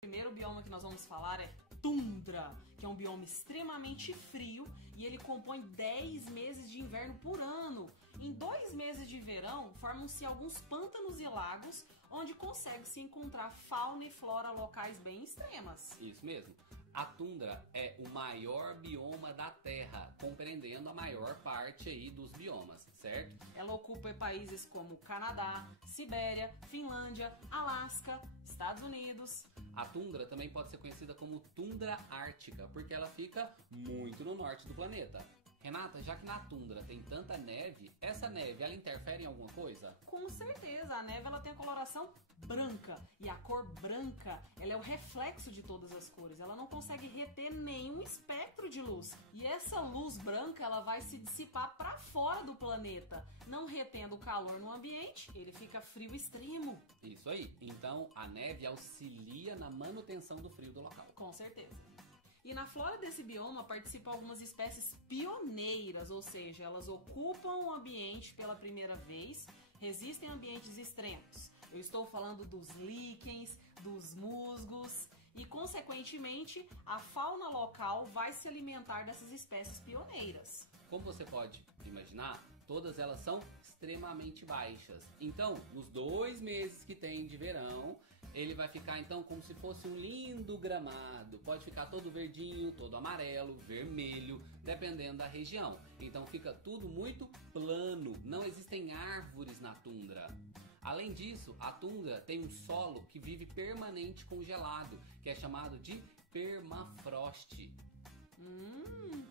O primeiro bioma que nós vamos falar é tundra, que é um bioma extremamente frio e ele compõe 10 meses de inverno por ano. Em 2 meses de verão, formam-se alguns pântanos e lagos, onde consegue-se encontrar fauna e flora locais bem extremas. Isso mesmo. A tundra é o maior bioma da Terra, compreendendo a maior parte aí dos biomas, certo? Ela ocupa países como Canadá, Sibéria, Finlândia, Alasca, Estados Unidos. A tundra também pode ser conhecida como tundra ártica, porque ela fica muito no norte do planeta. Renata, já que na tundra tem tanta neve, essa neve ela interfere em alguma coisa? Com certeza, a neve ela tem a coloração branca e a cor branca ela é o reflexo de todas as cores. Ela não consegue reter nenhum espectro de luz. E essa luz branca ela vai se dissipar para fora do planeta, não retendo calor no ambiente, ele fica frio extremo. Isso aí. Então a neve auxilia na manutenção do frio do local. Com certeza. E na flora desse bioma participam algumas espécies pioneiras, ou seja, elas ocupam o ambiente pela primeira vez, resistem a ambientes extremos. Eu estou falando dos líquens, dos musgos e, consequentemente, a fauna local vai se alimentar dessas espécies pioneiras. Como você pode imaginar, todas elas são extremamente baixas. Então, nos 2 meses que tem de verão, ele vai ficar então como se fosse um lindo gramado. Pode ficar todo verdinho, todo amarelo, vermelho, dependendo da região. Então fica tudo muito plano, não existem árvores na tundra. Além disso, a tundra tem um solo que vive permanente congelado, que é chamado de permafrost.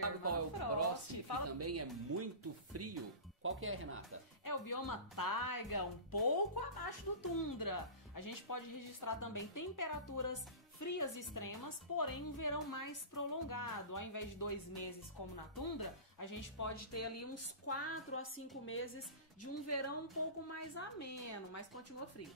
Sabe qual é o frost, que também é muito frio? Qual que é, Renata? É o bioma taiga, um pouco abaixo do tundra. A gente pode registrar também temperaturas frias extremas, porém um verão mais prolongado. Ao invés de 2 meses como na tundra, a gente pode ter ali uns 4 a 5 meses de um verão um pouco mais ameno, mas continua frio.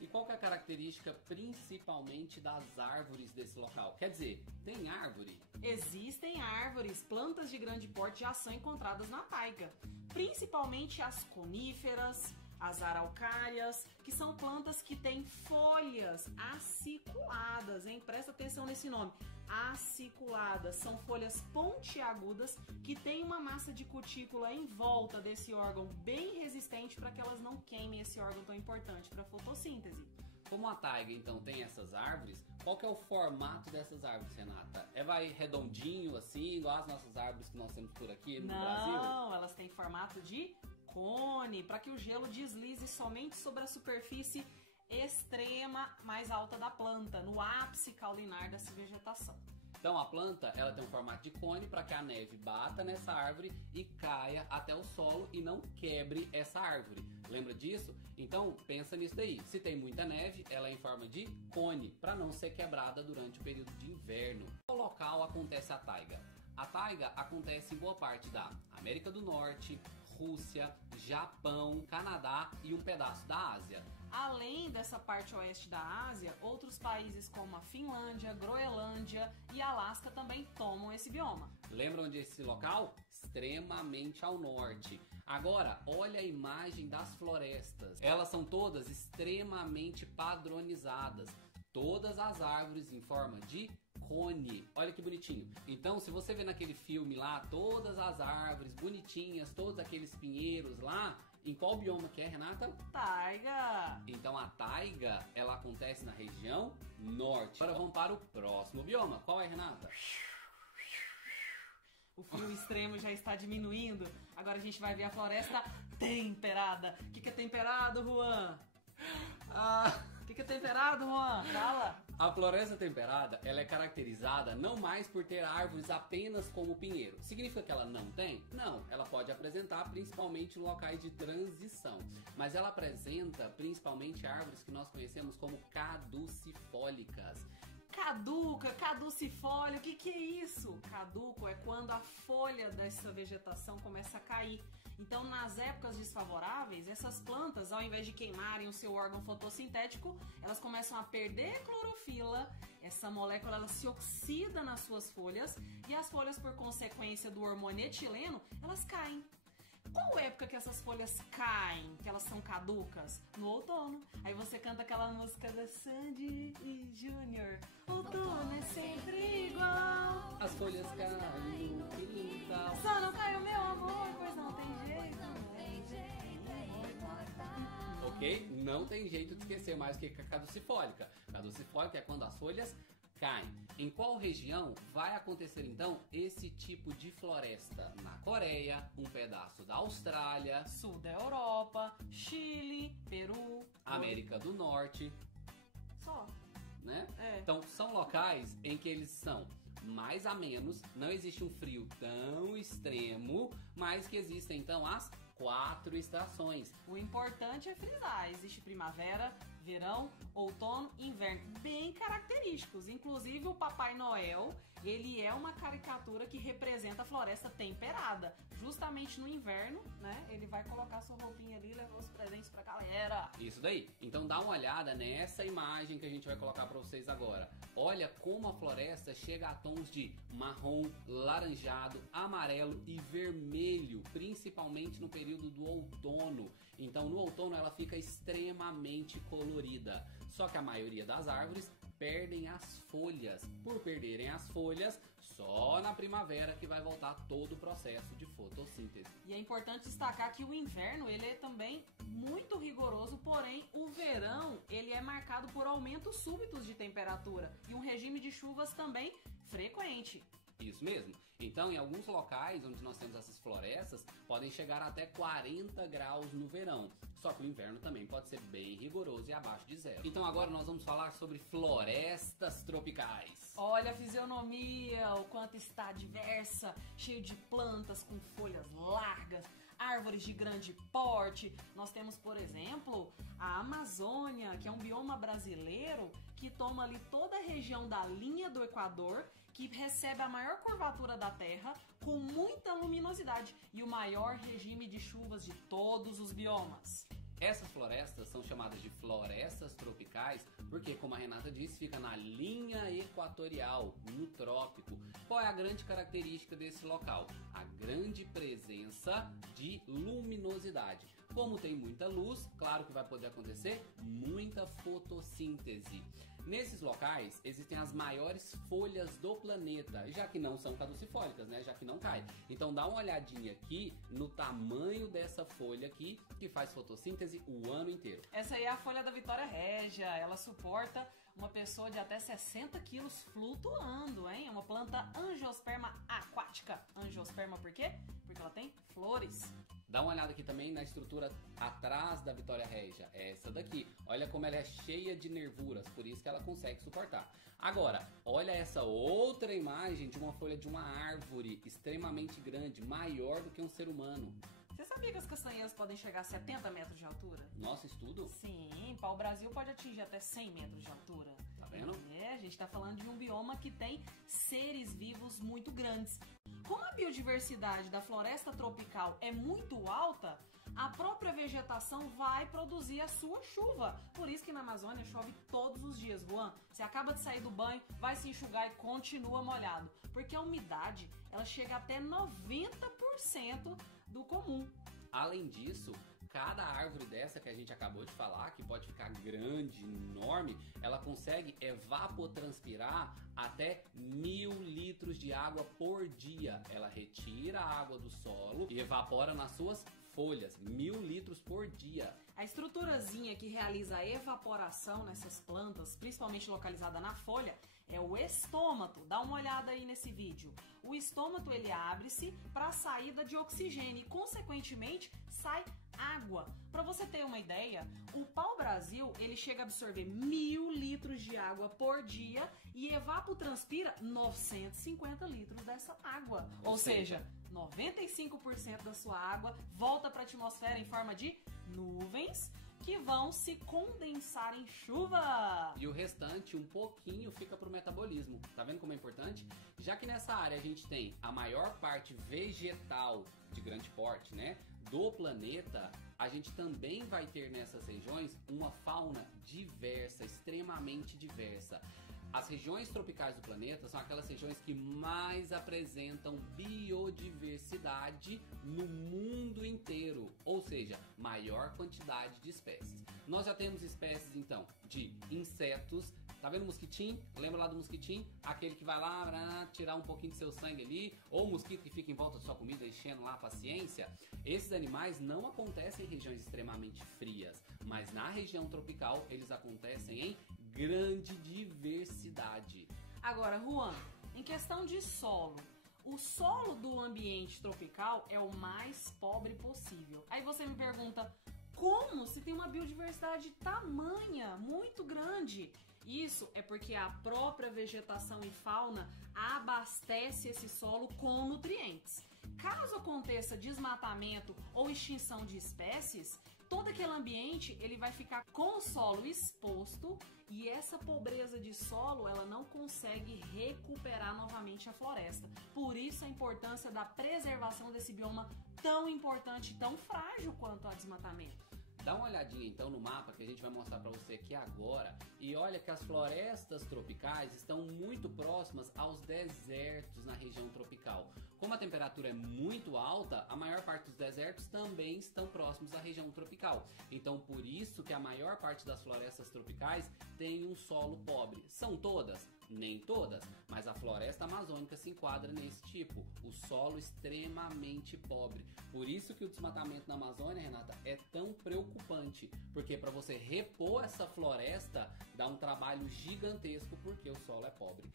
E qual que é a característica principalmente das árvores desse local? Quer dizer, tem árvore? Existem árvores, plantas de grande porte já são encontradas na taiga, principalmente as coníferas, as araucárias, que são plantas que têm folhas aciculadas, hein? Presta atenção nesse nome, aciculadas. São folhas pontiagudas que têm uma massa de cutícula em volta desse órgão bem resistente para que elas não queimem esse órgão tão importante para a fotossíntese. Como a taiga então tem essas árvores, qual que é o formato dessas árvores, Renata? Vai redondinho assim, igual as nossas árvores que nós temos por aqui no Brasil? Não, elas têm formato de cone, para que o gelo deslize somente sobre a superfície extrema mais alta da planta, no ápice caulinar dessa vegetação. Então a planta ela tem um formato de cone para que a neve bata nessa árvore e caia até o solo e não quebre essa árvore. Lembra disso? Então pensa nisso daí. Se tem muita neve, ela é em forma de cone para não ser quebrada durante o período de inverno. Qual local acontece a taiga? A taiga acontece em boa parte da América do Norte, Rússia, Japão, Canadá e um pedaço da Ásia. Além dessa parte oeste da Ásia, outros países como a Finlândia, Groenlândia e Alasca também tomam esse bioma. Lembra onde é esse local? Extremamente ao norte. Agora, olha a imagem das florestas. Elas são todas extremamente padronizadas. Todas as árvores em forma de cone. Olha que bonitinho. Então, se você vê naquele filme lá, todas as árvores bonitinhas, todos aqueles pinheiros lá, em qual bioma que é, Renata? Taiga! Então a taiga, ela acontece na região norte. Agora vamos para o próximo bioma. Qual é, Renata? O frio extremo já está diminuindo. Agora a gente vai ver a floresta temperada. O que é temperado, Juan? O que é temperado, Juan? Fala! A floresta temperada, ela é caracterizada não mais por ter árvores apenas como o pinheiro. Significa que ela não tem? Não, ela pode apresentar principalmente em locais de transição. Mas ela apresenta principalmente árvores que nós conhecemos como caducifólicas. Caduca, caducifólio, o que é isso? Caduco é quando a folha dessa vegetação começa a cair. Então, nas épocas desfavoráveis, essas plantas, ao invés de queimarem o seu órgão fotossintético, elas começam a perder clorofila, essa molécula ela se oxida nas suas folhas e as folhas, por consequência do hormônio etileno, elas caem. Qual época que essas folhas caem, que elas são caducas? No outono. Aí você canta aquela música da Sandy e Júnior. Outono é sempre igual. As folhas caem no quintal. Só não cai o meu amor, pois não tem jeito. Ok? Não tem jeito de esquecer mais o que é caducifólica. Caducifólica é quando as folhas caem. Em qual região vai acontecer então esse tipo de floresta? Na Coreia, um pedaço da Austrália, Sul da Europa, Chile, Peru, América do Norte, só. né? É. Então são locais em que eles são mais a menos, não existe um frio tão extremo, mas que existem então as 4 estações. O importante é frisar, existe primavera, verão, outono, inverno, bem característicos. Inclusive o Papai Noel, ele é uma caricatura que representa a floresta temperada. Justamente no inverno, né, ele vai colocar sua roupinha ali e levar os presentes pra galera. Isso daí. Então dá uma olhada nessa imagem que a gente vai colocar pra vocês agora. Olha como a floresta chega a tons de marrom, laranjado, amarelo e vermelho, principalmente no período do outono. Então no outono ela fica extremamente colorida. Só que a maioria das árvores perdem as folhas. Por perderem as folhas, só na primavera que vai voltar todo o processo de fotossíntese. E é importante destacar que o inverno ele é também muito rigoroso, porém o verão ele é marcado por aumentos súbitos de temperatura e um regime de chuvas também frequente. Isso mesmo. Então, em alguns locais onde nós temos essas florestas, podem chegar até 40 graus no verão. Só que o inverno também pode ser bem rigoroso e abaixo de zero. Então agora nós vamos falar sobre florestas tropicais. Olha a fisionomia, o quanto está diversa, cheio de plantas com folhas largas, árvores de grande porte. Nós temos, por exemplo, a Amazônia, que é um bioma brasileiro que toma ali toda a região da linha do Equador, que recebe a maior curvatura da Terra, com muita luminosidade e o maior regime de chuvas de todos os biomas. Essas florestas são chamadas de florestas tropicais porque, como a Renata disse, fica na linha equatorial, no trópico. Qual é a grande característica desse local? A grande presença de luminosidade. Como tem muita luz, claro que vai poder acontecer muita fotossíntese. Nesses locais existem as maiores folhas do planeta, já que não são caducifólicas, né? Já que não caem. Então dá uma olhadinha aqui no tamanho dessa folha aqui, que faz fotossíntese o ano inteiro. Essa aí é a folha da Vitória Régia, ela suporta uma pessoa de até 60 quilos flutuando, hein? É uma planta angiosperma aquática. Angiosperma por quê? Porque ela tem flores. Dá uma olhada aqui também na estrutura atrás da Vitória Régia, essa daqui. Olha como ela é cheia de nervuras, por isso que ela consegue suportar. Agora, olha essa outra imagem de uma folha de uma árvore extremamente grande, maior do que um ser humano. Você sabia que as castanheiras podem chegar a 70 metros de altura? Nosso estudo? Sim, pau-brasil pode atingir até 100 metros de altura. Tá vendo? É, a gente tá falando de um bioma que tem seres vivos muito grandes. Como a biodiversidade da floresta tropical é muito alta, a própria vegetação vai produzir a sua chuva. Por isso que na Amazônia chove todos os dias, Juan. Você acaba de sair do banho, vai se enxugar e continua molhado. Porque a umidade, ela chega até 90% do comum. Além disso, cada árvore dessa que a gente acabou de falar, que pode ficar grande, enorme, ela consegue evapotranspirar até 1000 litros de água por dia. Ela retira a água do solo e evapora nas suas folhas, 1000 litros por dia. A estruturazinha que realiza a evaporação nessas plantas, principalmente localizada na folha, é o estômato. Dá uma olhada aí nesse vídeo. O estômato ele abre-se para a saída de oxigênio e, consequentemente, sai água. Para você ter uma ideia, o pau-brasil ele chega a absorver 1000 litros de água por dia e evapotranspira 950 litros dessa água. Ou seja, 95% da sua água volta para a atmosfera em forma de nuvens que vão se condensar em chuva. E o restante, um pouquinho, fica para o metabolismo. Tá vendo como é importante? Já que nessa área a gente tem a maior parte vegetal de grande porte, né, do planeta, a gente também vai ter nessas regiões uma fauna diversa, extremamente diversa. As regiões tropicais do planeta são aquelas regiões que mais apresentam biodiversidade no mundo inteiro, ou seja, maior quantidade de espécies. Nós já temos espécies, então, de insetos. Tá vendo o mosquitinho? Lembra lá do mosquitinho? Aquele que vai lá tirar um pouquinho do seu sangue ali, ou o mosquito que fica em volta da sua comida enchendo lá a paciência. Esses animais não acontecem em regiões extremamente frias, mas na região tropical eles acontecem em grande diversidade. Agora, Juan, em questão de solo, o solo do ambiente tropical é o mais pobre possível. Aí você me pergunta, como se tem uma biodiversidade tamanha, muito grande? Isso é porque a própria vegetação e fauna abastece esse solo com nutrientes. Caso aconteça desmatamento ou extinção de espécies, todo aquele ambiente ele vai ficar com o solo exposto e essa pobreza de solo ela não consegue recuperar novamente a floresta. Por isso a importância da preservação desse bioma tão importante, tão frágil quanto ao desmatamento. Dá uma olhadinha então no mapa que a gente vai mostrar para você aqui agora e olha que as florestas tropicais estão muito próximas aos desertos na região tropical. Como a temperatura é muito alta, a maior parte dos desertos também estão próximos à região tropical. Então por isso que a maior parte das florestas tropicais tem um solo pobre. São todas? Nem todas, mas a floresta amazônica se enquadra nesse tipo, o solo extremamente pobre. Por isso que o desmatamento na Amazônia, Renata, é tão preocupante, porque para você repor essa floresta dá um trabalho gigantesco porque o solo é pobre.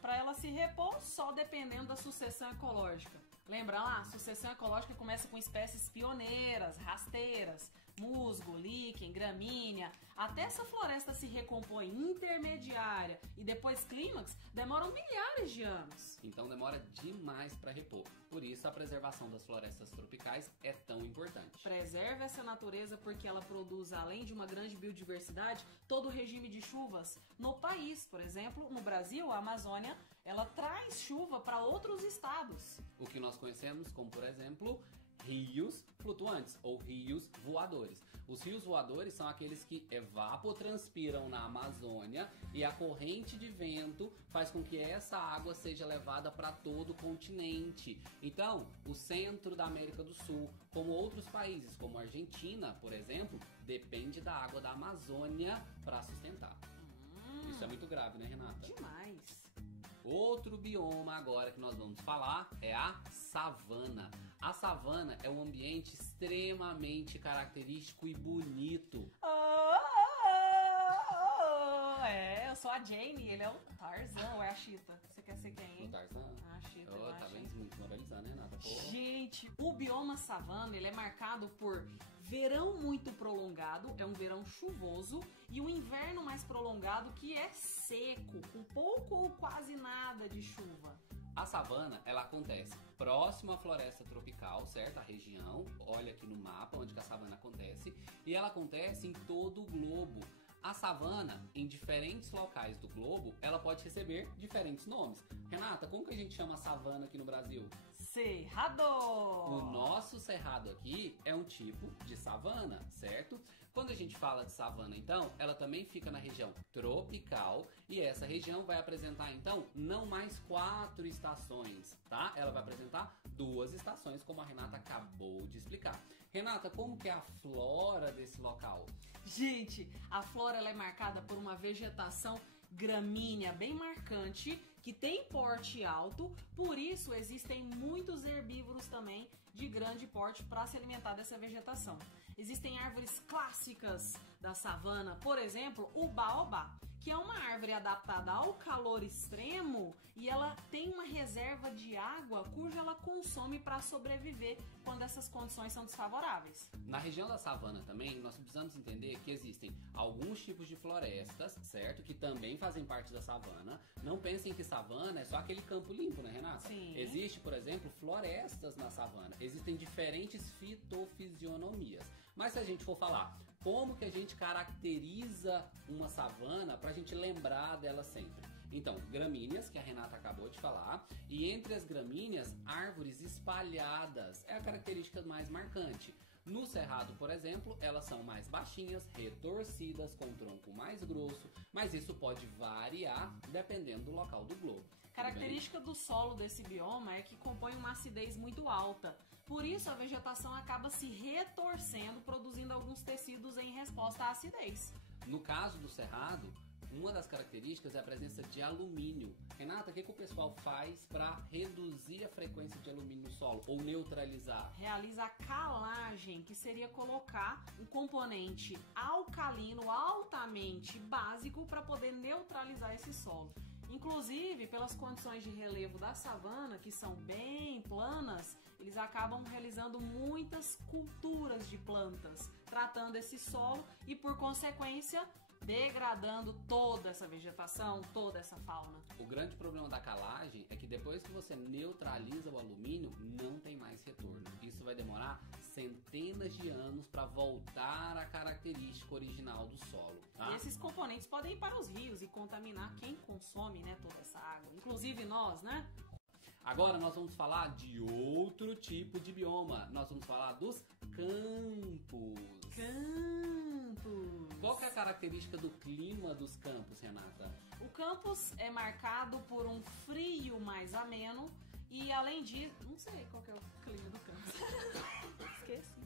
Para ela se repor, só dependendo da sucessão ecológica. Lembra lá? A sucessão ecológica começa com espécies pioneiras, rasteiras, musgo, líquen, gramínea. Até essa floresta se recompor intermediária e depois clímax, demoram milhares de anos. Então demora demais para repor. Por isso a preservação das florestas tropicais é tão importante. Preserva essa natureza porque ela produz, além de uma grande biodiversidade, todo o regime de chuvas no país. Por exemplo, no Brasil, a Amazônia, ela traz chuva para outros estados. O que nós conhecemos como, por exemplo, rios flutuantes ou rios voadores. Os rios voadores são aqueles que evapotranspiram na Amazônia e a corrente de vento faz com que essa água seja levada para todo o continente. Então, o centro da América do Sul, como outros países, como a Argentina, por exemplo, depende da água da Amazônia para sustentar. Isso é muito grave, né, Renata? Demais. Outro bioma agora que nós vamos falar é a savana. A savana é um ambiente extremamente característico e bonito. Eu sou a Jane, ele é o Tarzan ou é a Cheetah? Você quer ser quem, hein? O Tarzan. A Cheetah, eu Tá acho. bem muito moralizando, né, Renata? Gente, o bioma savana ele é marcado por verão muito prolongado, é um verão chuvoso, e um inverno mais prolongado que é seco, com pouco ou quase nada de chuva. A savana, ela acontece próximo à floresta tropical, certo? A região, olha aqui no mapa onde que a savana acontece, e ela acontece em todo o globo. A savana, em diferentes locais do globo, ela pode receber diferentes nomes. Renata, como que a gente chama a savana aqui no Brasil? Cerrado! O nosso cerrado aqui é um tipo de savana, certo? Quando a gente fala de savana, então, ela também fica na região tropical e essa região vai apresentar, então, não mais 4 estações, tá? Ela vai apresentar 2 estações, como a Renata acabou de explicar. Renata, como que é a flora desse local? Gente, a flora ela é marcada por uma vegetação gramínea bem marcante, que tem porte alto, por isso existem muitos herbívoros também de grande porte para se alimentar dessa vegetação. Existem árvores clássicas da savana, por exemplo, o baobá, que é uma árvore adaptada ao calor extremo e ela tem uma reserva de água cuja ela consome para sobreviver quando essas condições são desfavoráveis. Na região da savana também, nós precisamos entender que existem alguns tipos de florestas, certo? Que também fazem parte da savana. Não pensem que savana é só aquele campo limpo, né, Renata? Sim. Existe, por exemplo, florestas na savana. Existem diferentes fitofisionomias. Mas se a gente for falar como que a gente caracteriza uma savana para a gente lembrar dela sempre? Então, gramíneas, que a Renata acabou de falar, e entre as gramíneas, árvores espalhadas, é a característica mais marcante. No cerrado, por exemplo, elas são mais baixinhas, retorcidas, com tronco mais grosso, mas isso pode variar dependendo do local do globo. Característica do solo desse bioma é que compõe uma acidez muito alta. Por isso, a vegetação acaba se retorcendo, produzindo alguns tecidos em resposta à acidez. No caso do cerrado, uma das características é a presença de alumínio. Renata, o que o pessoal faz para reduzir a frequência de alumínio no solo ou neutralizar? Realiza a calagem, que seria colocar um componente alcalino altamente básico para poder neutralizar esse solo. Inclusive, pelas condições de relevo da savana, que são bem planas, eles acabam realizando muitas culturas de plantas, tratando esse solo e, por consequência, degradando toda essa vegetação, toda essa fauna. O grande problema da calagem é que depois que você neutraliza o alumínio, não tem mais retorno. Isso vai demorar centenas de anos para voltar à característica original do solo. Tá? E esses componentes podem ir para os rios e contaminar quem consome, né, toda essa água, inclusive nós, né? Agora nós vamos falar de outro tipo de bioma. Nós vamos falar dos campos. Qual que é a característica do clima dos campos, Renata? O campus é marcado por um frio mais ameno e, além disso, não sei qual que é o clima do campus. Esqueci.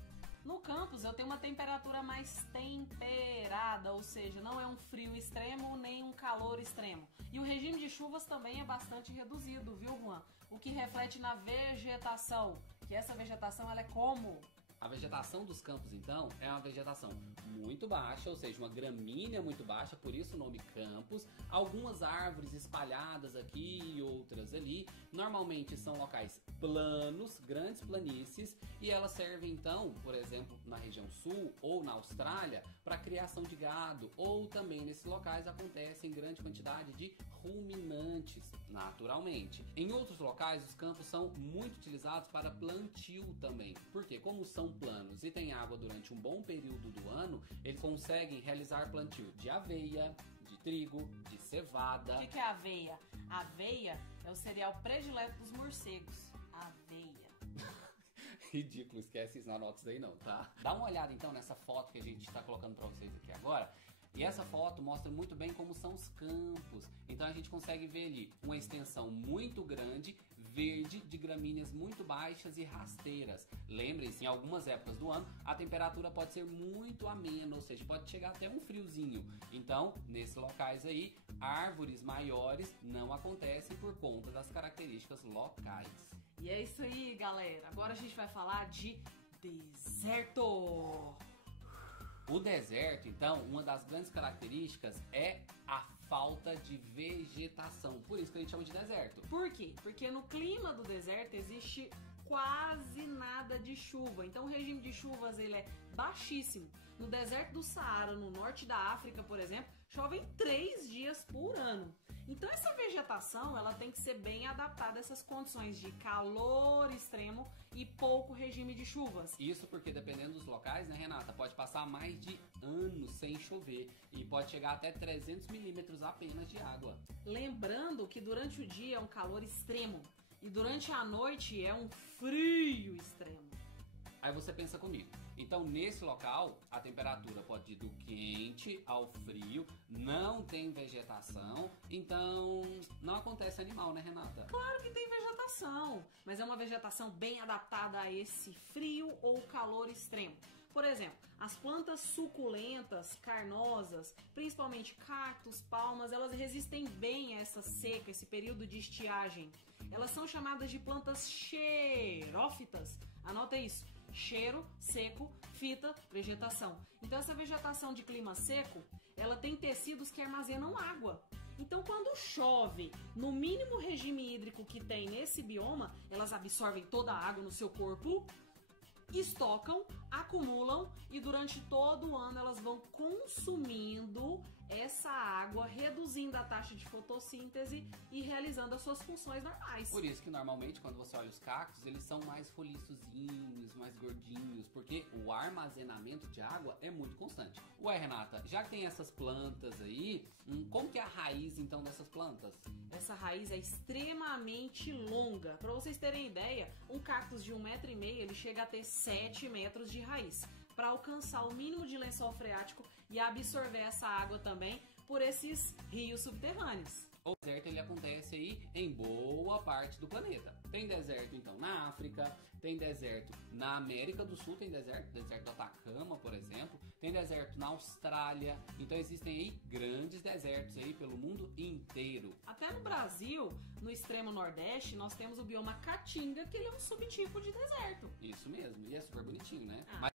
No campus eu tenho uma temperatura mais temperada, ou seja, não é um frio extremo nem um calor extremo. E o regime de chuvas também é bastante reduzido, viu, Juan? O que reflete na vegetação, que essa vegetação ela é como? A vegetação dos campos, então, é uma vegetação muito baixa, ou seja, uma gramínea muito baixa, por isso o nome campos. Algumas árvores espalhadas aqui e outras ali. Normalmente são locais planos, grandes planícies, e elas servem, então, por exemplo, na região sul ou na Austrália, para criação de gado, ou também nesses locais acontece em grande quantidade de ruminantes, naturalmente. Em outros locais, os campos são muito utilizados para plantio também, porque como são planos e tem água durante um bom período do ano, eles conseguem realizar plantio de aveia, de trigo, de cevada. O que é aveia? Aveia é o cereal predileto dos morcegos. Aveia. Ridículo, esquece isso, não anota isso aí não, tá? Dá uma olhada então nessa foto que a gente está colocando para vocês aqui agora. E essa foto mostra muito bem como são os campos. Então a gente consegue ver ali uma extensão muito grande, verde, de gramíneas muito baixas e rasteiras. Lembrem-se, em algumas épocas do ano, a temperatura pode ser muito amena, ou seja, pode chegar até um friozinho. Então, nesses locais aí, árvores maiores não acontecem por conta das características locais. E é isso aí, galera. Agora a gente vai falar de deserto. O deserto, então, uma das grandes características é a falta de vegetação. Por isso que a gente chama de deserto. Por quê? Porque no clima do deserto existe quase nada de chuva. Então o regime de chuvas ele é baixíssimo. No deserto do Saara, no norte da África, por exemplo, chovem 3 dias por ano. Então essa vegetação ela tem que ser bem adaptada a essas condições de calor extremo e pouco regime de chuvas. Isso porque dependendo dos locais, né, Renata, pode passar mais de anos sem chover e pode chegar até 300 milímetros apenas de água. Lembrando que durante o dia é um calor extremo e durante a noite é um frio extremo. Aí você pensa comigo, então nesse local a temperatura pode ir do quente ao frio, não tem vegetação, então não acontece animal, né, Renata? Claro que tem vegetação, mas é uma vegetação bem adaptada a esse frio ou calor extremo. Por exemplo, as plantas suculentas, carnosas, principalmente cactos, palmas, elas resistem bem a essa seca, esse período de estiagem. Elas são chamadas de plantas xerófitas. Anota isso. Cheiro, seco, fita, vegetação. Então essa vegetação de clima seco, ela tem tecidos que armazenam água. Então quando chove, no mínimo regime hídrico que tem nesse bioma, elas absorvem toda a água no seu corpo, estocam, acumulam e durante todo o ano elas vão consumindo essa água, reduzindo diminuindo a taxa de fotossíntese e realizando as suas funções normais. Por isso que normalmente quando você olha os cactos, eles são mais roliçozinhos, mais gordinhos, porque o armazenamento de água é muito constante. Ué, Renata, já que tem essas plantas aí, como que é a raiz então dessas plantas? Essa raiz é extremamente longa. Para vocês terem ideia, um cactus de 1,5 m ele chega a ter 7 metros de raiz, para alcançar o mínimo de lençol freático e absorver essa água também por esses rios subterrâneos. O deserto ele acontece aí em boa parte do planeta. Tem deserto então na África, tem deserto na América do Sul, tem deserto do Atacama, por exemplo, tem deserto na Austrália. Então existem aí grandes desertos aí pelo mundo inteiro. Até no Brasil, no extremo nordeste, nós temos o bioma Caatinga, que ele é um subtipo de deserto. Isso mesmo, e é super bonitinho, né? Ah.